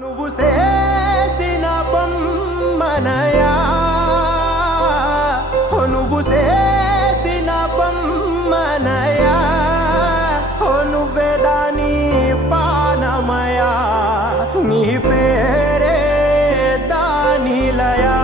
నువ్వు చేసిన బొమ్మనయా? నువ్వు చేసిన బొమ్మనయా? నువ్వే దాని పానమయా? నీ పేరే దానిలయా?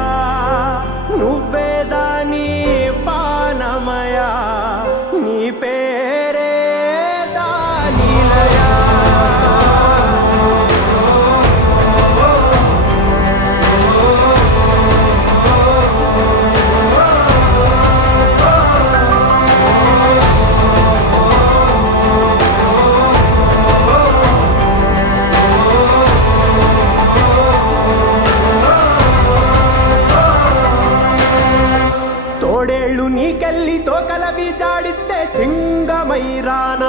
తోడేళ్ళు నీకెళ్ళి తోకలవి జాడితే సింగమై రానా.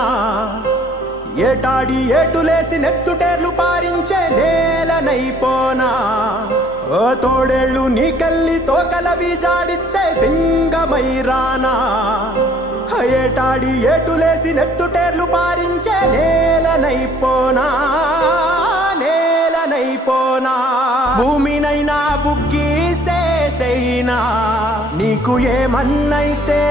ఏటాడి ఏటులేసి నెత్తుటేర్లు పారించే నేలనైపోనా ఓ తోడేళ్ళు నీకెళ్ళి తోకలవి జాడితే సింగమై రానా. ఏటాడి ఏటులేసి నెత్తుటేర్లు పారించే నేలనైపోనా నేలనైపోనా భూమినైనా బుగ్గీసేసైనా నీకు ఏమన్నైతే